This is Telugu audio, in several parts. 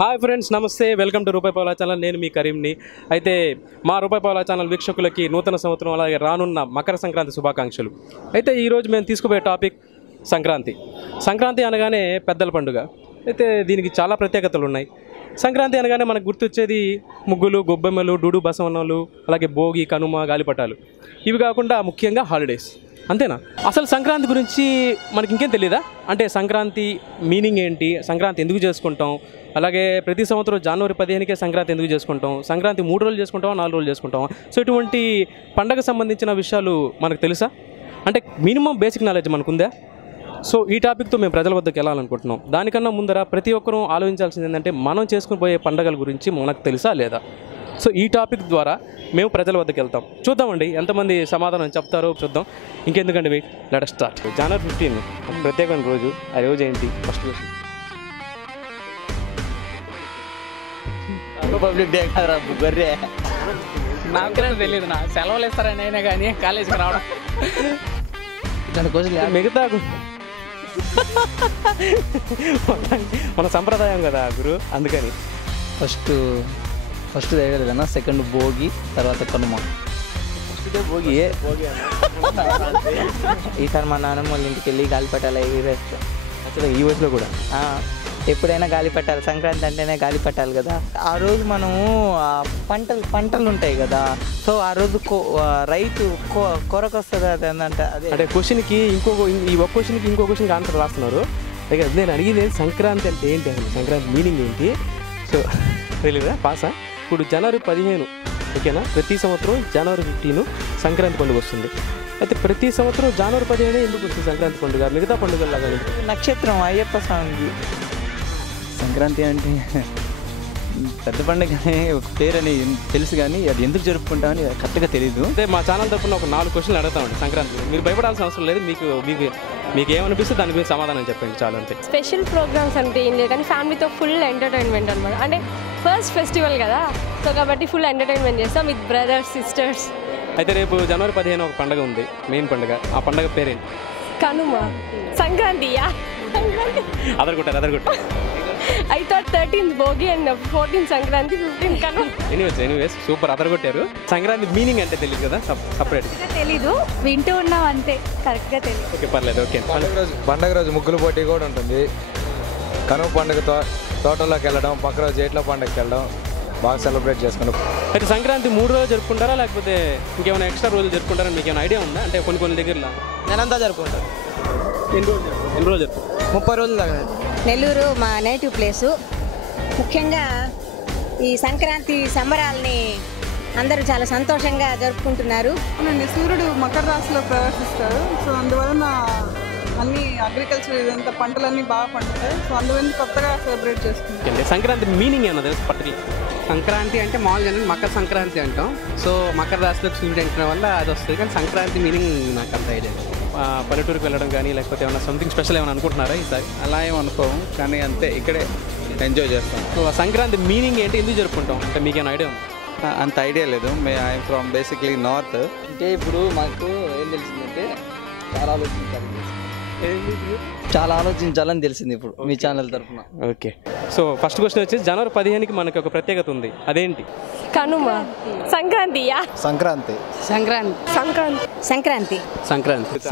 హాయ్ ఫ్రెండ్స్, నమస్తే. వెల్కమ్ టు రూపాయి పావులా ఛానల్. నేను మీ కరీంని. అయితే మా రూపాయి పావులా ఛానల్ వీక్షకులకి నూతన సంవత్సరం అలాగే రానున్న మకర సంక్రాంతి శుభాకాంక్షలు. అయితే ఈరోజు మేము తీసుకుపోయే టాపిక్ సంక్రాంతి. సంక్రాంతి అనగానే పెద్దల పండుగ. అయితే దీనికి చాలా ప్రత్యేకతలు ఉన్నాయి. సంక్రాంతి అనగానే మనకు గుర్తొచ్చేది ముగ్గులు, గొబ్బెమ్మలు, డూడు బసవన్నలు, అలాగే భోగి, కనుమ, గాలిపటాలు. ఇవి కాకుండా ముఖ్యంగా హాలిడేస్. అంతేనా? అసలు సంక్రాంతి గురించి మనకి ఇంకేం తెలియదా? అంటే సంక్రాంతి మీనింగ్ ఏంటి, సంక్రాంతి ఎందుకు చేసుకుంటాం, అలాగే ప్రతి సంవత్సరం జనవరి 15కే సంక్రాంతి ఎందుకు చేసుకుంటాం, సంక్రాంతి 3 రోజులు చేసుకుంటాం, 4 రోజులు చేసుకుంటాం. సో ఇటువంటి పండగ సంబంధించిన విషయాలు మనకు తెలుసా? అంటే మినిమం బేసిక్ నాలెడ్జ్ మనకుందా? సో ఈ టాపిక్తో మేము ప్రజల వద్దకు వెళ్ళాలనుకుంటున్నాం. దానికన్నా ముందర ప్రతి ఒక్కరూ ఆలోచించాల్సింది ఏంటంటే మనం చేసుకుని పోయే పండగల గురించి మనకు తెలుసా లేదా. సో ఈ టాపిక్ ద్వారా మేము ప్రజల వద్దకు వెళ్తాం. చూద్దామండి ఎంతమంది సమాధానం చెప్తారో చూద్దాం. ఇంకెందుకండి వెయిట్, లెట్ us స్టార్ట్. జనవరి 15 ఒక ప్రత్యేకమైన రోజు. ఆ రోజు ఏంటి? First question. పబ్లిక్ డే కదరా బుగ్గర్రే. నాకు కూడా తెలియదు. నా సెలవులు ఇస్తారని అయినా కానీ కాలేజీకి రావడం దాని కోసం మిగతా మన సంప్రదాయం కదా గురు, అందుకని ఫస్ట్ తెలియలేదన్నా. సెకండ్ భోగి, తర్వాత కనుమ. First day Bhogi. ఈసారి మా నాన్నమ్మ వాళ్ళ ఇంటికి వెళ్ళి గాలిపటాలు అవి వేస్తాం. అసలు ఈ వయసులో కూడా ఎప్పుడైనా గాలి పట్టాలి. సంక్రాంతి అంటేనే గాలి పట్టాలి కదా. ఆ రోజు మనము పంటలు ఉంటాయి కదా. సో ఆ రోజు రైతు కొరకొస్తుంది. అది ఏంటంటే అదే అంటే క్వశ్చన్కి ఈ ఒక్క క్వశ్చన్కి ఇంకో క్వశ్చన్కి ఆన్సర్ రాస్తున్నారు. అయితే నేను అడిగింది సంక్రాంతి అంటే ఏంటి, అసలు సంక్రాంతి మీనింగ్ ఏంటి? సో తెలియదా? పాసా. ఇప్పుడు జనవరి 15, ఓకేనా? ప్రతి సంవత్సరం జనవరి 15 సంక్రాంతి పండుగ వస్తుంది. అయితే ప్రతి సంవత్సరం జనవరి 15 ఎందుకు వస్తుంది సంక్రాంతి పండుగ, మిగతా పండుగలాగా? నక్షత్రం అయ్యప్ప స్వామికి. సంక్రాంతి అంటే పెద్ద పండుగ ఒక పేరు అని తెలుసు, కానీ అది ఎందుకు జరుపుకుంటామని కరెక్ట్గా తెలియదు. అయితే మా ఛానల్ తరఫున ఒక 4 క్వశ్చన్లు అడుగుతామండి సంక్రాంతి. మీరు భయపడాల్సిన అవసరం లేదు. మీకు ఏమనిపిస్తే దాని గురించి సమాధానం చెప్పండి, చాలా అంతే. స్పెషల్ ప్రోగ్రామ్స్ అంటే ఏం లేదు, కానీ ఫ్యామిలీతో ఫుల్ ఎంటర్టైన్మెంట్ అనమాట. అంటే ఫస్ట్ ఫెస్టివల్ కదా, సో కాబట్టి ఫుల్ ఎంటర్టైన్మెంట్ చేస్తాం విత్ బ్రదర్స్, సిస్టర్స్. అయితే రేపు జనవరి 15 ఒక పండుగ ఉంది, మెయిన్ పండుగ. ఆ పండుగ పేరేంటి? కనుమ. సంక్రాంతి. అదరగొట్టారు. I thought 13th Bhogi and 14th Sankranti, 15th Kanuma. Anyways super, అదరగొట్టారు. సంక్రాంతి మీనింగ్ అంటే తెలియదు కదా, సపరేట్ తెలీదు, వింటూ ఉన్నాం అంతే, కరెక్ట్గా తెలియదు. ఓకే, పర్లేదు. ఓకే, పండుగ రోజు ముగ్గులు పోటీ కూడా ఉంటుంది. కనుమ పండుగ తోటలోకి వెళ్ళడం, పక్క రోజు ఏట్ల పండుగకి వెళ్ళడం, బాగా సెలబ్రేట్ చేసుకున్నాం. అయితే సంక్రాంతి 3 రోజులు జరుపుకుంటారా, లేకపోతే ఇంకేమైనా ఎక్స్ట్రా రోజులు జరుపుకుంటారా? మీకు ఏమైనా ఐడియా ఉందా? అంటే కొన్ని దగ్గరలో నేనంతా జరుపుకుంటాను. ఎన్ని రోజులు జరుపుకుంటారు? 30 రోజులు దాకా. నెల్లూరు మా నేటివ్ ప్లేసు. ముఖ్యంగా ఈ సంక్రాంతి సంబరాలని అందరూ చాలా సంతోషంగా జరుపుకుంటున్నారు. అవునండి, సూర్యుడు మకర రాశిలో ప్రవేశిస్తాడు. సో అందువలన అన్ని అగ్రికల్చర్ ఇదంతా పంటలన్నీ బాగా పండుతాయి. సో అందువల్ల కొత్తగా సెలబ్రేట్ చేసుకుంటాం. సంక్రాంతి మీనింగ్ ఏమన్నా తెలుసు పర్టికులర్? సంక్రాంతి అంటే మామూలుగా మకర సంక్రాంతి అంటాం. సో మకర రాశిలోకి సూర్యుడు ఎంటడం వల్ల అది వస్తుంది, కానీ సంక్రాంతి మీనింగ్ నాకు అంత ఐడియా. పల్లెటూరుకి వెళ్ళడం కానీ లేకపోతే ఏమైనా సంథింగ్ స్పెషల్ ఏమైనా అనుకుంటున్నారా ఈసారి? అలా ఏం అనుకోము, కానీ అంతే ఇక్కడే ఎంజాయ్ చేస్తాం. సో సంక్రాంతి మీనింగ్ ఏంటి, ఎందుకు జరుపుకుంటాం అంటే మీకేమైనా ఐడియా ఉంది? అంత ఐడియా లేదు. I'm from basically north. అంటే ఇప్పుడు మాకు ఏం తెలిసిందంటే చాలా ఆలోచించాలని తెలిసింది ఇప్పుడు మీ ఛానల్ తరఫున. ఓకే, సో ఫస్ట్ క్వశ్చన్ వచ్చేసి జనవరి 15కి మనకి ఒక ప్రత్యేకత ఉంది, అదేంటి? కనుమ. సంక్రాంతి. సంక్రాంతి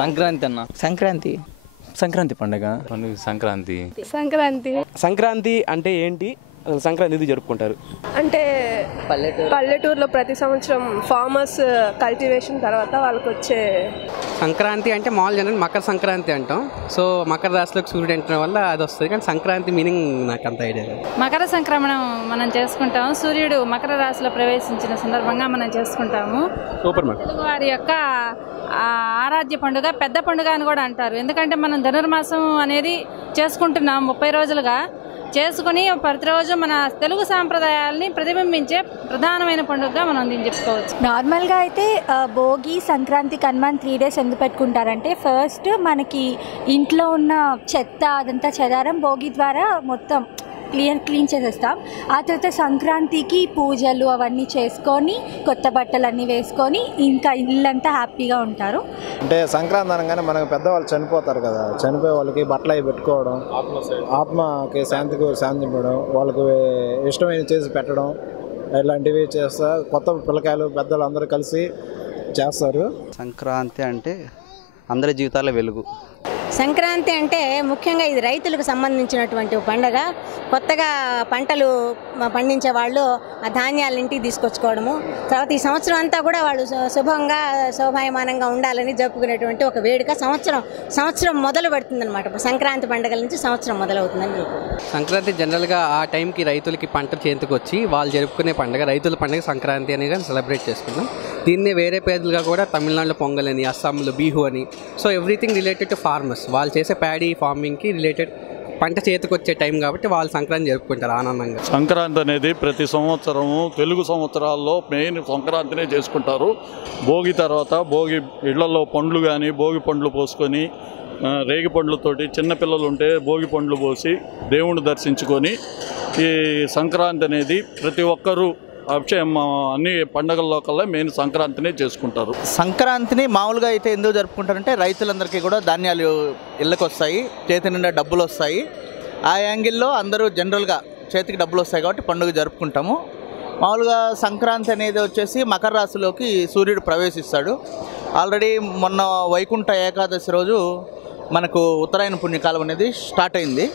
సంక్రాంతి అన్న. సంక్రాంతి పండుగ. సంక్రాంతి అంటే ఏంటి, అసలు సంక్రాంతి ఎందుకు జరుపుకుంటారు? అంటే పల్లెటూరులో ప్రతి సంవత్సరం ఫార్మర్స్ కల్టివేషన్ తర్వాత వాళ్ళకి వచ్చే సంక్రాంతి అంటే మామూలుగా మకర సంక్రాంతి అంటాం. సో మకర రాశిలోకి సూర్యుడు ఎంటడం వల్ల అది వస్తుంది, కానీ సంక్రాంతి మీనింగ్ నాకు అంత ఐడియా లేదు. మకర సంక్రమణం మనం చేసుకుంటాము. సూర్యుడు మకర రాశిలో ప్రవేశించిన సందర్భంగా మనం చేసుకుంటాము. Super ma'am. తెలుగు వారి యొక్క ఆరాధ్య పండుగ, పెద్ద పండుగ అని కూడా అంటారు. ఎందుకంటే మనం ధనుర్మాసం అనేది చేసుకుంటున్నాం 30 రోజులుగా చేసుకుని ప్రతిరోజు మన తెలుగు సాంప్రదాయాల్ని ప్రతిబింబించే ప్రధానమైన పండుగగా మనం దీన్ని చెప్పుకోవచ్చు. నార్మల్గా అయితే భోగి, సంక్రాంతి, కనుమ 3 days ఎందుకు పెట్టుకుంటారంటే, ఫస్ట్ మనకి ఇంట్లో ఉన్న చెత్త అదంతా చెదారం భోగి ద్వారా మొత్తం క్లీన్ చేసేస్తాం. ఆ తర్వాత సంక్రాంతికి పూజలు అవన్నీ చేసుకొని కొత్త బట్టలు అన్నీ వేసుకొని ఇంకా ఇల్లంతా హ్యాపీగా ఉంటారు. అంటే సంక్రాంతి అనగానే మనకు పెద్దవాళ్ళు చనిపోతారు కదా, చనిపోయే వాళ్ళకి బట్టలు అవి పెట్టుకోవడం, ఆత్మకి శాంతించడం, వాళ్ళకి ఇష్టమైన చేసి పెట్టడం ఇలాంటివి చేస్తా. కొత్త పిల్లకాయలు పెద్దలు అందరూ కలిసి చేస్తారు. సంక్రాంతి అంటే అందరి జీవితాల వెలుగు. సంక్రాంతి అంటే ముఖ్యంగా ఇది రైతులకు సంబంధించినటువంటి పండుగ. కొత్తగా పంటలు పండించే వాళ్ళు ఆ ధాన్యాల ఇంటికి తీసుకొచ్చుకోవడము, తర్వాత ఈ సంవత్సరం అంతా కూడా వాళ్ళు శుభంగా శోభాయమానంగా ఉండాలని జరుపుకునేటువంటి ఒక వేడుక. సంవత్సరం మొదలు పెడుతుందన్నమాట. సంక్రాంతి పండుగల నుంచి సంవత్సరం మొదలవుతుందని. సంక్రాంతి జనరల్గా ఆ టైంకి రైతులకి పంట చేతికి వచ్చి వాళ్ళు జరుపుకునే పండుగ, రైతుల పండుగ సంక్రాంతి అనేది సెలబ్రేట్ చేసుకుంటాం. దీన్నే వేరే పేర్లుగా కూడా తమిళనాడులో పొంగల్ అని, అస్సాంలో బిహు అని. So everything related to farmers. వాళ్ళు చేసే ప్యాడీ ఫార్మింగ్కి రిలేటెడ్ పంట చేతికి వచ్చే టైం కాబట్టి వాళ్ళు సంక్రాంతి జరుపుకుంటారు ఆనందంగా. సంక్రాంతి అనేది ప్రతి సంవత్సరము తెలుగు సంవత్సరాల్లో మెయిన్ సంక్రాంతినే చేసుకుంటారు. భోగి తర్వాత భోగి ఇళ్లలో పండ్లు కానీ భోగి పండ్లు పోసుకొని రేగి పండ్లతోటి చిన్నపిల్లలు ఉంటే భోగి పండ్లు పోసి దేవుణ్ణి దర్శించుకొని ఈ సంక్రాంతి అనేది ప్రతి ఒక్కరూ అన్ని పండుగల్లో కల్లా మెయిన్ సంక్రాంతినే చేసుకుంటారు. సంక్రాంతిని మామూలుగా అయితే ఎందుకు జరుపుకుంటారంటే రైతులందరికీ కూడా ధాన్యాలు ఇళ్ళకి వస్తాయి, చేతి నిండా డబ్బులు వస్తాయి. ఆ యాంగిల్లో అందరూ జనరల్గా చేతికి డబ్బులు వస్తాయి కాబట్టి పండుగ జరుపుకుంటాము. మామూలుగా సంక్రాంతి అనేది వచ్చేసి మకర రాశిలోకి సూర్యుడు ప్రవేశిస్తాడు. ఆల్రెడీ మొన్న వైకుంఠ ఏకాదశి రోజు మనకు ఉత్తరాయణ పుణ్యకాలం అనేది స్టార్ట్ అయింది.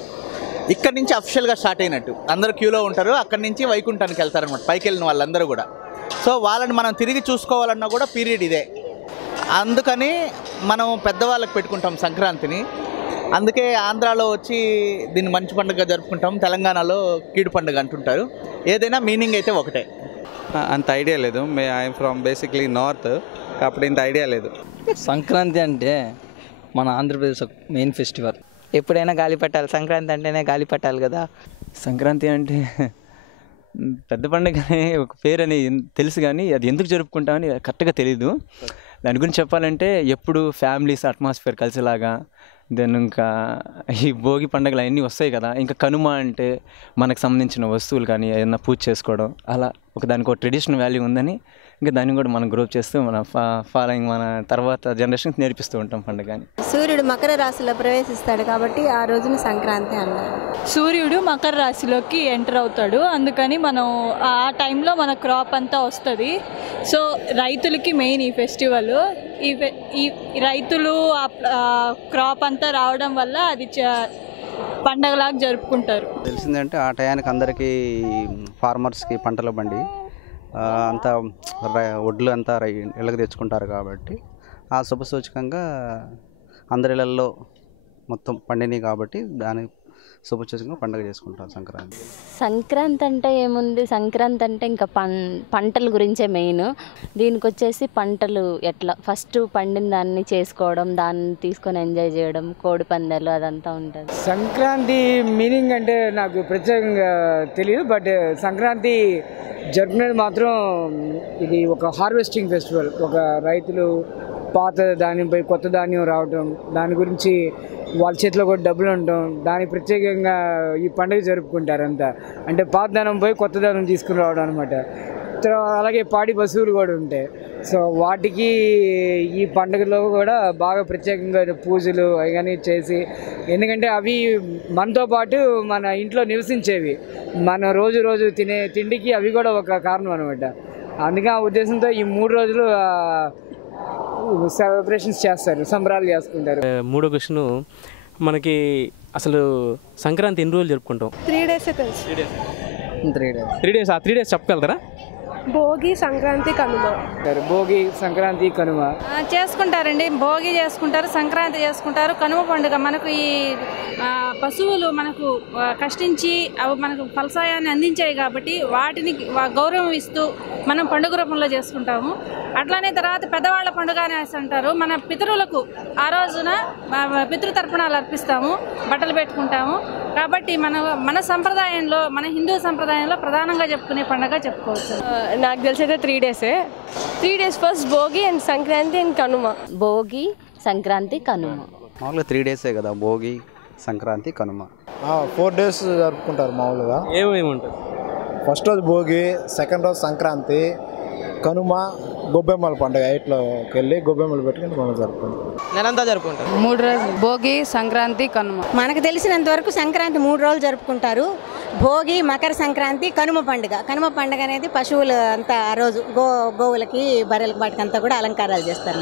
ఇక్కడి నుంచి అఫిషియల్గా స్టార్ట్ అయినట్టు అందరూ క్యూలో ఉంటారు. అక్కడి నుంచి వైకుంఠానికి వెళ్తారనమాట పైకి వెళ్ళిన వాళ్ళందరూ కూడా. సో వాళ్ళని మనం తిరిగి చూసుకోవాలన్నా కూడా పీరియడ్ ఇదే. అందుకని మనం పెద్దవాళ్ళకి పెట్టుకుంటాం సంక్రాంతిని. అందుకే ఆంధ్రాలో వచ్చి దీన్ని మంచి పండుగ జరుపుకుంటాం, తెలంగాణలో కీడు పండుగ అంటుంటారు. ఏదైనా మీనింగ్ అయితే ఒకటే. అంత ఐడియా లేదు. ఐఎమ్ ఫ్రమ్ బేసిక్లీ నార్త్, కాబట్టి ఇంత ఐడియా లేదు. సంక్రాంతి అంటే మన ఆంధ్రప్రదేశ్ మెయిన్ ఫెస్టివల్. ఎప్పుడైనా గాలిపటాలు, సంక్రాంతి అంటేనే గాలిపటాలు కదా. సంక్రాంతి అంటే పెద్ద పండుగనే ఒక పేరు అని తెలుసు కానీ అది ఎందుకు జరుపుకుంటామని కరెక్ట్గా తెలీదు. దాని గురించి చెప్పాలంటే ఎప్పుడు ఫ్యామిలీస్ అట్మాస్ఫియర్ కలిసేలాగా, దెన్ ఇంకా ఈ భోగి పండుగలు అవన్నీ వస్తాయి కదా. ఇంకా కనుమ అంటే మనకు సంబంధించిన వస్తువులు కానీ ఏదైనా పూజ చేసుకోవడం, అలా దానికి ఒక ట్రెడిషనల్ వాల్యూ ఉందని ఇంకా దాన్ని కూడా మనం గ్రో చేస్తూ మన ఫాలోయింగ్ మన తర్వాత జనరేషన్కి నేర్పిస్తూ ఉంటాం పండుగని. సూర్యుడు మకర రాశిలో ప్రవేశిస్తాడు కాబట్టి ఆ రోజున సంక్రాంతి అన్నారు. సూర్యుడు మకర రాశిలోకి ఎంటర్ అవుతాడు, అందుకని మనం ఆ టైంలో మన క్రాప్ అంతా వస్తుంది. సో రైతులకి మెయిన్ ఈ ఫెస్టివల్. ఈ రైతులు క్రాప్ అంతా రావడం వల్ల అది పండగలాగా జరుపుకుంటారు. తెలిసిందంటే ఆ టయానికి అందరికీ ఫార్మర్స్కి పంటల బండి అంతా ఒడ్లు అంతా ఇళ్ళకి తెచ్చుకుంటారు కాబట్టి ఆ శుభసూచకంగా అందరి ఇళ్ళల్లో మొత్తం పండినాయి కాబట్టి దాని శుభసూచకంగా పండుగ చేసుకుంటారు సంక్రాంతి. సంక్రాంతి అంటే ఏముంది, సంక్రాంతి అంటే ఇంకా పంటల గురించే మెయిన్. దీనికి వచ్చేసి పంటలు ఎట్లా ఫస్ట్ పండిన దాన్ని చేసుకోవడం, దాన్ని తీసుకొని ఎంజాయ్ చేయడం, కోడి పందాలు అదంతా ఉంటుంది. సంక్రాంతి మీనింగ్ అంటే నాకు ప్రత్యేకంగా తెలియదు, బట్ సంక్రాంతి జరుపుకునేది మాత్రం ఇది ఒక హార్వెస్టింగ్ ఫెస్టివల్. ఒక రైతులు పాత ధాన్యంపై కొత్త ధాన్యం రావటం, దాని గురించి వాళ్ళ చేతిలో కూడా డబ్బులు ఉండటం, దానికి ప్రత్యేకంగా ఈ పండుగ జరుపుకుంటారు అంతా. అంటే పాత ధాన్యం పోయి కొత్త ధాన్యం తీసుకుని రావడం అనమాట. అలాగే పాడి పశువులు కూడా ఉంటాయి. సో వాటికి ఈ పండుగలో కూడా బాగా ప్రత్యేకంగా పూజలు అవి కానీ చేసి, ఎందుకంటే అవి మనతో పాటు మన ఇంట్లో నివసించేవి, మన రోజు తినే తిండికి అవి కూడా ఒక కారణం అనమాట. అందుకే ఆ ఉద్దేశంతో ఈ 3 రోజులు సెలబ్రేషన్స్ చేస్తారు, సంబరాలు చేసుకుంటారు. మూడో క్వశ్చన్, మనకి అసలు సంక్రాంతి ఎన్ని రోజులు జరుపుకుంటాం? 3 డేస్ తెలుసు. 3 డేస్. ఆ 3 డేస్ చెప్పగలరా? భోగి, సంక్రాంతి, కనుమ. భోగి, సంక్రాంతి, కనుమ చేసుకుంటారండి. భోగి చేసుకుంటారు, సంక్రాంతి చేసుకుంటారు, కనుమ పండుగ మనకు ఈ పశువులు మనకు కష్టించి అవి మనకు ఫలసాయాన్ని అందించాయి కాబట్టి వాటిని గౌరవం ఇస్తూ మనం పండుగ రూపంలో చేసుకుంటాము. అట్లానే తర్వాత పెద్దవాళ్ళ పండుగ అనేసి అంటారు. మన పితరులకు ఆ రోజున పితృతర్పణాలు అర్పిస్తాము, బట్టలు పెట్టుకుంటాము. కాబట్టి మన సంప్రదాయంలో, మన హిందూ సంప్రదాయంలో ప్రధానంగా చెప్పుకునే పండుగ చెప్పుకోవచ్చు. నాకు తెలిసైతే 3 డేసే. 3 days first Bhogi and Sankranti and Kanuma. Bhogi, Sankranti, Kanuma. మామూలుగా 3 డేసే కదా. భోగి, సంక్రాంతి, కనుమ. 4 days జరుపుకుంటారు మామూలుగా. ఏమేమి ఉంటుంది? ఫస్ట్ రోజు భోగి, సెకండ్ రోజు సంక్రాంతి, కనుమ, గొబ్బెమ్మల పండుగ. 8లోకి వెళ్ళి గొబ్బెమ్మలు పెట్టుకుని మనం జరుపుకుంటాం. నెలంతా జరుపుకుంటారు. 3 రోజులు భోగి, సంక్రాంతి, కనుమ. మనకు తెలిసినంత వరకు సంక్రాంతి 3 రోజులు జరుపుకుంటారు. భోగి, మకర సంక్రాంతి, కనుమ పండుగ. కనుమ పండుగ అనేది పశువులు అంతా ఆ రోజు గోవులకి, బర్రెలకి వాటికి అంతా కూడా అలంకారాలు చేస్తారు.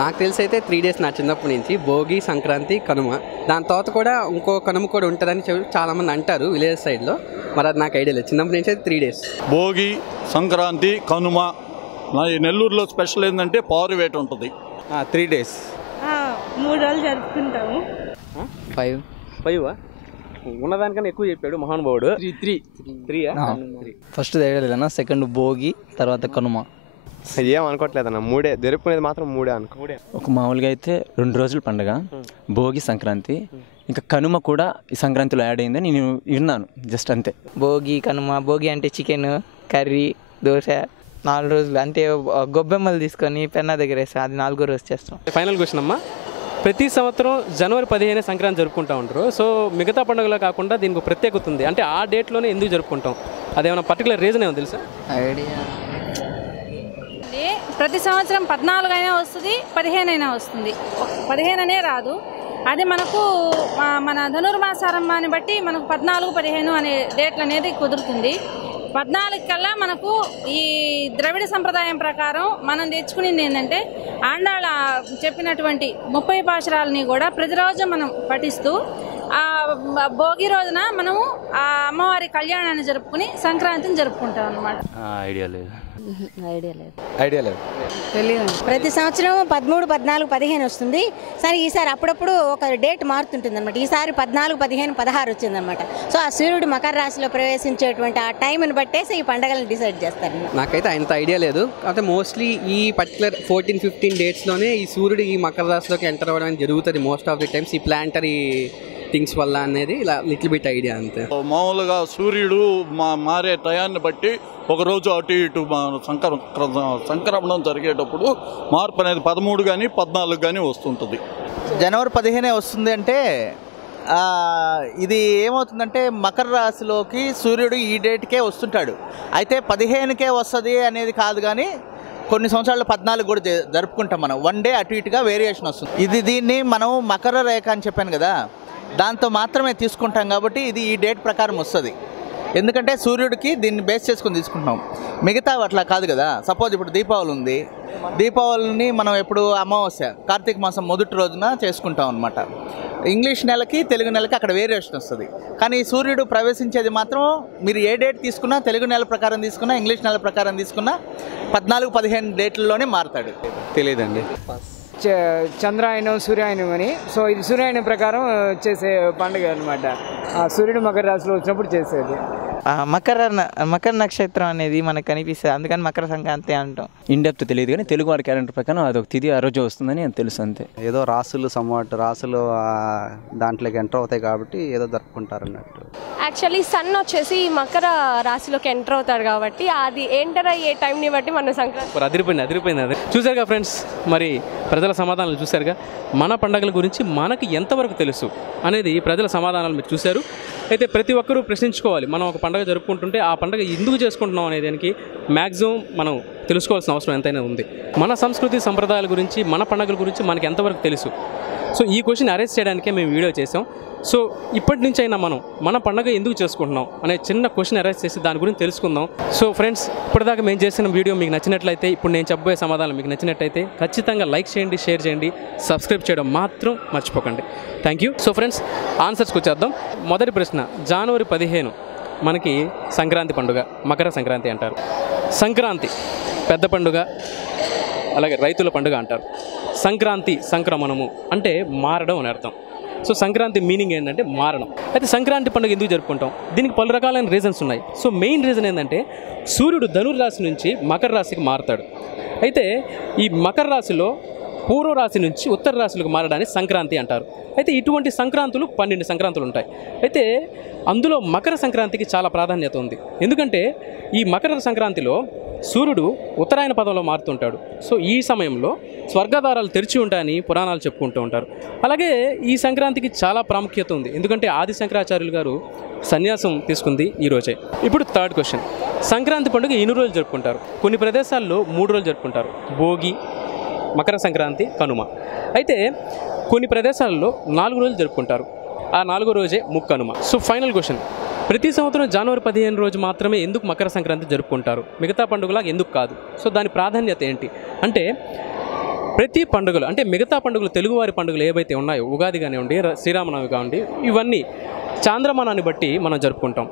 నాకు తెలిసి అయితే 3 days నా చిన్నప్పటి నుంచి భోగి, సంక్రాంతి, కనుమ. దాని తర్వాత కూడా ఇంకో కనుమ కూడా ఉంటుందని చాలామంది అంటారు విలేజ్ సైడ్లో. మరి అది నాకు ఐడియా లేదు. చిన్నప్పటి నుంచి అయితే 3 days. భోగి, సంక్రాంతి, కనుమ. ఈ నెల్లూరులో స్పెషల్ ఏంటంటే పారువేట ఉంటుంది. 3 days. 3 రోజులు జరుపుకుంటాము. 5 ఉన్నదానికన్నా ఎక్కువ చెప్పాడు మహానుభావుడు. 3 ఫస్ట్ తెలియలేదన్నా, సెకండ్ భోగి, తర్వాత కనుమ. ఏం అనుకోవట్లేదన్న, 3 జరుపుకునేది మాత్రం 3 అనుకో. ఒక మామూలుగా అయితే 2 రోజుల పండుగ, భోగి, సంక్రాంతి, ఇంకా కనుమ కూడా ఈ సంక్రాంతిలో యాడ్ అయిందని నేను విన్నాను. జస్ట్ అంతే. భోగి, కనుమ. భోగి అంటే చికెన్ కర్రీ, దోశ. 4 రోజులు అంటే గొబ్బెమ్మలు తీసుకొని పెన్నా దగ్గర వేస్తాం, అది 4వ రోజు చేస్తాం. ఫైనల్ క్వశ్చన్ అమ్మా, ప్రతి సంవత్సరం జనవరి 15 సంక్రాంతి జరుపుకుంటూ ఉంటారు. సో మిగతా పండుగలు కాకుండా దీనికి ఒక ప్రత్యేకత ఉంది. అంటే ఆ డేట్లోనే ఎందుకు జరుపుకుంటాం? అదేమైనా పర్టికులర్ రీజన్ ఏమో తెలుసా? ఐడియా ప్రతి సంవత్సరం 14 అయినా వస్తుంది, 15 అయినా వస్తుంది. 15 అనే రాదు. అది మనకు మన ధనుర్మాసారంభాన్ని బట్టి మనకు 14, 15 అనే డేట్లు అనేది కుదురుతుంది. 14 కల్లా మనకు ఈ ద్రవిడ సంప్రదాయం ప్రకారం మనం తెచ్చుకునేది ఏంటంటే ఆండాళ్ళ చెప్పినటువంటి 30 పాశురాలని కూడా ప్రతిరోజు మనం పఠిస్తూ ఆ భోగి రోజున మనము ఆ అమ్మవారి కళ్యాణాన్ని జరుపుకుని సంక్రాంతిని జరుపుకుంటాం అన్నమాట. ఐడియా లేదు. తెలియదు. ప్రతి సంవత్సరం 13, 14, 15 వస్తుంది. సరే ఈసారి అప్పుడప్పుడు ఒక డేట్ మారుతుంటుంది అనమాట. ఈసారి 14, 15, 16 వచ్చిందనమాట. సో ఆ సూర్యుడు మకర రాశిలో ప్రవేశించేటువంటి ఆ టైంని బట్టేసి ఈ పండుగలను డిసైడ్ చేస్తారు. నాకైతే అంత ఐడియా లేదు. అంటే మోస్ట్లీ ఈ పర్టికులర్ 14, 15 డేట్స్లోనే ఈ సూర్యుడు ఈ మకర రాశిలోకి ఎంటర్ అవ్వడం జరుగుతుంది మోస్ట్ ఆఫ్ ది టైమ్స్, ఈ ప్లాంటరీ థింగ్స్ వల్ల అనేది ఇలా లిటిల్ బిట్ ఐడియా అంతే. మామూలుగా సూర్యుడు మారే టయాన్ని బట్టి ఒకరోజు అటు ఇటు సంక్రమణం జరిగేటప్పుడు మార్పు అనేది 13 కానీ 14 కానీ వస్తుంటుంది. జనవరి 15 వస్తుంది అంటే ఇది ఏమవుతుందంటే మకర రాశిలోకి సూర్యుడు ఈ డేట్కే వస్తుంటాడు. అయితే 15కే వస్తుంది అనేది కాదు, కానీ కొన్ని సంవత్సరాలు 14 కూడా జరుపుకుంటాం మనం. 1 డే అటు ఇటుగా వేరియేషన్ వస్తుంది. దీన్ని మనం మకర రేఖ అని చెప్పాను కదా, దాంతో మాత్రమే తీసుకుంటాం కాబట్టి ఇది ఈ డేట్ ప్రకారం వస్తుంది. ఎందుకంటే సూర్యుడికి దీన్ని బేస్ చేసుకొని తీసుకుంటున్నాం. మిగతా అట్లా కాదు కదా. సపోజ్ ఇప్పుడు దీపావళి ఉంది, దీపావళిని మనం ఎప్పుడు అమావాస్య కార్తీక మాసం మొదటి రోజున చేసుకుంటాం అనమాట. ఇంగ్లీష్ నెలకి తెలుగు నెలకి అక్కడ వేరియేషన్ వస్తుంది. కానీ సూర్యుడు ప్రవేశించేది మాత్రం మీరు ఏ డేట్ తీసుకున్నా, తెలుగు నెల ప్రకారం తీసుకున్నా, ఇంగ్లీష్ నెల ప్రకారం తీసుకున్నా 14, 15 డేట్లలోనే మారుతాడు. తెలియదండి. చంద్రాయనం, సూర్యాయనం అని. సో ఇది సూర్యాయనం ప్రకారం చేసే పండుగ అనమాట. సూర్యుడు మకర రాశిలో వచ్చినప్పుడు చేసేది. మకర నక్షత్రం అనేది మనకు కనిపిస్తుంది, అందుకని మకర సంక్రాంతి అంటాం. ఇన్డెప్త్ తెలియదు కానీ తెలుగు వారి క్యాలెండర్ ప్రకారం అదొక తిథి ఆ రోజు వస్తుందని తెలుసు అంతే. ఏదో రాసులు రాసులు దాంట్లోకి ఎంటర్ అవుతాయి కాబట్టి ఏదో జరుపుకుంటారు అన్నట్టు. యాక్చువల్లీ సన్ వచ్చేసి మకర రాశిలోకి ఎంటర్ అవుతాడు కాబట్టి అది ఎంటర్ అయ్యే టైంని బట్టి మన సంక్రాంతి అదిరిపోయింది. అదే చూసారుగా ఫ్రెండ్స్, మరి ప్రజల సమాధానాలు చూశారుగా. మన పండుగల గురించి మనకి ఎంతవరకు తెలుసు అనేది ప్రజల సమాధానాలు మీరు చూశారు. అయితే ప్రతి ఒక్కరూ ప్రశ్నించుకోవాలి. మనం ఒక పండుగ జరుపుకుంటుంటే ఆ పండుగ ఎందుకు చేసుకుంటున్నాం అనే దానికి మ్యాక్సిమం మనం తెలుసుకోవాల్సిన అవసరం ఎంతైనా ఉంది. మన సంస్కృతి సంప్రదాయాల గురించి, మన పండుగల గురించి మనకి ఎంతవరకు తెలుసు. సో ఈ క్వశ్చన్ అరేంజ్ చేయడానికే మేము వీడియో చేసాం. సో ఇప్పటి నుంచి అయినా మనం మన పండుగ ఎందుకు చేసుకుంటున్నాం అనే చిన్న క్వశ్చన్ అరేంజ్ చేసి దాని గురించి తెలుసుకుందాం. సో ఫ్రెండ్స్, ఇప్పటిదాకా మేము చేసిన వీడియో మీకు నచ్చినట్లయితే, ఇప్పుడు నేను చెప్పబోయే సమాధానం మీకు నచ్చినట్లయితే ఖచ్చితంగా లైక్ చేయండి, షేర్ చేయండి, సబ్స్క్రైబ్ చేయడం మాత్రం మర్చిపోకండి. Thank you. సో ఫ్రెండ్స్, ఆన్సర్స్కి వచ్చేద్దాం. మొదటి ప్రశ్న, జనవరి 15 మనకి సంక్రాంతి పండుగ, మకర సంక్రాంతి అంటారు. సంక్రాంతి పెద్ద పండుగ, అలాగే రైతుల పండుగ అంటారు. సంక్రాంతి, సంక్రమణము అంటే మారడం అని అర్థం. సో సంక్రాంతి మీనింగ్ ఏంటంటే మారడం. అయితే సంక్రాంతి పండుగ ఎందుకు జరుపుకుంటాం? దీనికి పలు రకాలైన రీజన్స్ ఉన్నాయి. సో మెయిన్ రీజన్ ఏంటంటే సూర్యుడు ధనుర్రాశి నుంచి మకర రాశికి మారుతాడు. అయితే ఈ మకర రాశిలో పూర్వ రాశి నుంచి ఉత్తర రాశులకు మారడాన్ని సంక్రాంతి అంటారు. అయితే ఇటువంటి సంక్రాంతులు 12 సంక్రాంతులు ఉంటాయి. అయితే అందులో మకర సంక్రాంతికి చాలా ప్రాధాన్యత ఉంది. ఎందుకంటే ఈ మకర సంక్రాంతిలో సూర్యుడు ఉత్తరాయణ పదంలో మారుతుంటాడు. సో ఈ సమయంలో స్వర్గద్వారాలు తెరిచి ఉంటాయని పురాణాలు చెప్పుకుంటూ ఉంటారు. అలాగే ఈ సంక్రాంతికి చాలా ప్రాముఖ్యత ఉంది, ఎందుకంటే ఆది శంకరాచార్యులు గారు సన్యాసం తీసుకుంది ఈ రోజే. ఇప్పుడు థర్డ్ క్వశ్చన్, సంక్రాంతి పండుగ ఎన్ని రోజులు జరుపుకుంటారు? కొన్ని ప్రదేశాల్లో 3 రోజులు జరుపుకుంటారు, భోగి, మకర సంక్రాంతి, కనుమ. అయితే కొన్ని ప్రదేశాల్లో 4 రోజులు జరుపుకుంటారు, ఆ 4వ రోజే ముక్కనుమ. సో ఫైనల్ క్వశ్చన్, ప్రతి సంవత్సరం జనవరి 15 రోజు మాత్రమే ఎందుకు మకర సంక్రాంతి జరుపుకుంటారు, మిగతా పండుగలాగా ఎందుకు కాదు? సో దాని ప్రాధాన్యత ఏంటి అంటే, ప్రతి పండుగలు అంటే మిగతా పండుగలు తెలుగువారి పండుగలు ఏవైతే ఉన్నాయో, ఉగాది కానివ్వండి, శ్రీరామనవమి కానివ్వండి, ఇవన్నీ చాంద్రమానాన్ని బట్టి మనం జరుపుకుంటాం.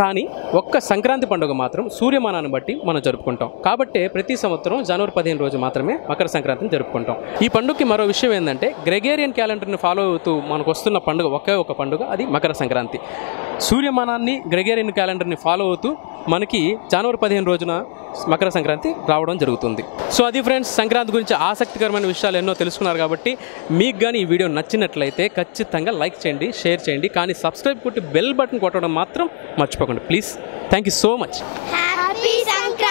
కానీ ఒక్క సంక్రాంతి పండుగ మాత్రం సూర్యమానాన్ని బట్టి మనం జరుపుకుంటాం. కాబట్టి ప్రతి సంవత్సరం జనవరి 15 రోజు మాత్రమే మకర సంక్రాంతిని జరుపుకుంటాం. ఈ పండుగకి మరో విషయం ఏంటంటే, గ్రెగేరియన్ క్యాలెండర్ని ఫాలో అవుతూ మనకు వస్తున్న పండుగ ఒకే ఒక పండుగ, అది మకర సంక్రాంతి. సూర్యమానాన్ని గ్రెగేరియన్ క్యాలెండర్ని ఫాలో అవుతూ మనకి జనవరి 15 రోజున మకర సంక్రాంతి రావడం జరుగుతుంది. సో అది ఫ్రెండ్స్, సంక్రాంతి గురించి ఆసక్తికరమైన విషయాలు ఎన్నో తెలుసుకున్నారు. కాబట్టి మీకు కానీ ఈ వీడియో నచ్చినట్లయితే ఖచ్చితంగా లైక్ చేయండి, షేర్ చేయండి, కానీ సబ్స్క్రైబ్ కొట్టి బెల్ బటన్ కొట్టడం మాత్రం మర్చిపోకండి please. Thank you so much. Happy Sankranti.